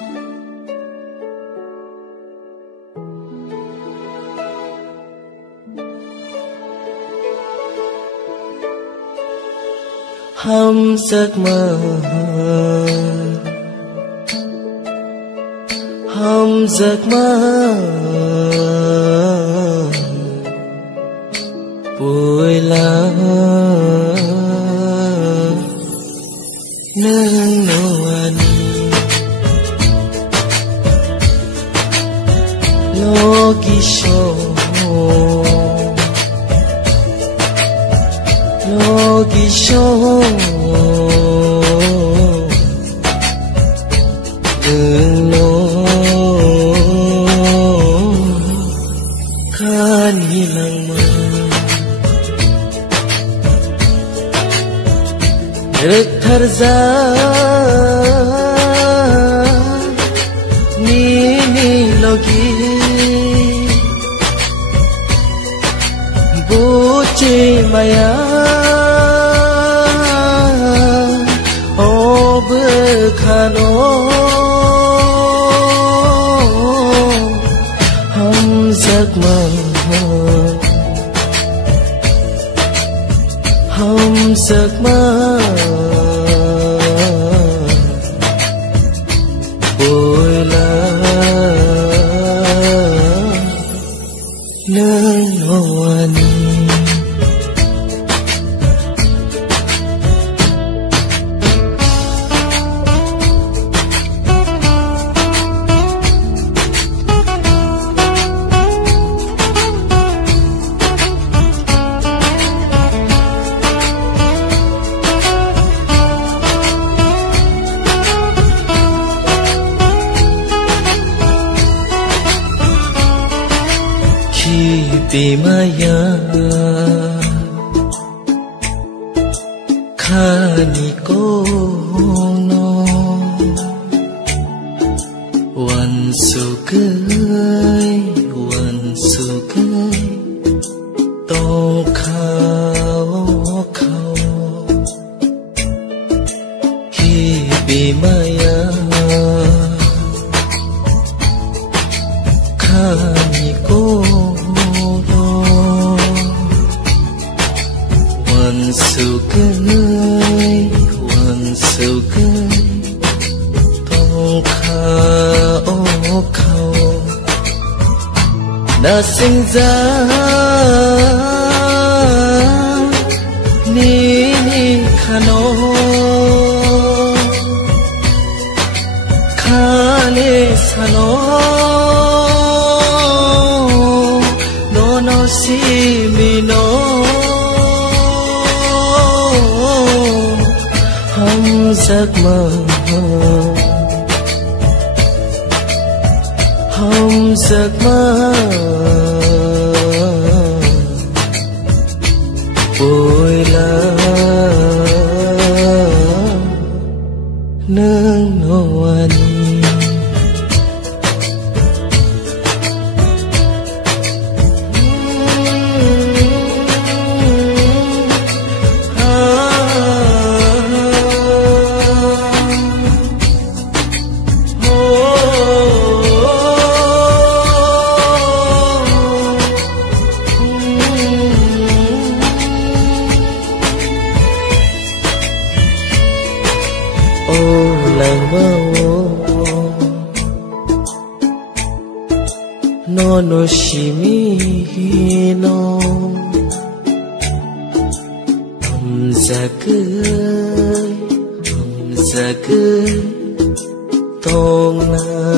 Hăm giấc mơ, hăm giấc mơ vui lá nương nuan logi show logi show đừng nô khan hilang mơ rất thar ra ni logi buci maya khano hum giấc mơ hum giấc mơ vui lá nương nuan Maya khani kono wan sukai tong khao khao hi maya khani kono wan sukai tong khao khao đã sinh ra ni khano khane sano dono si mino hum giấc mơ hum giấc mơ vui lá nương nuan no shimi no hum giấc tong na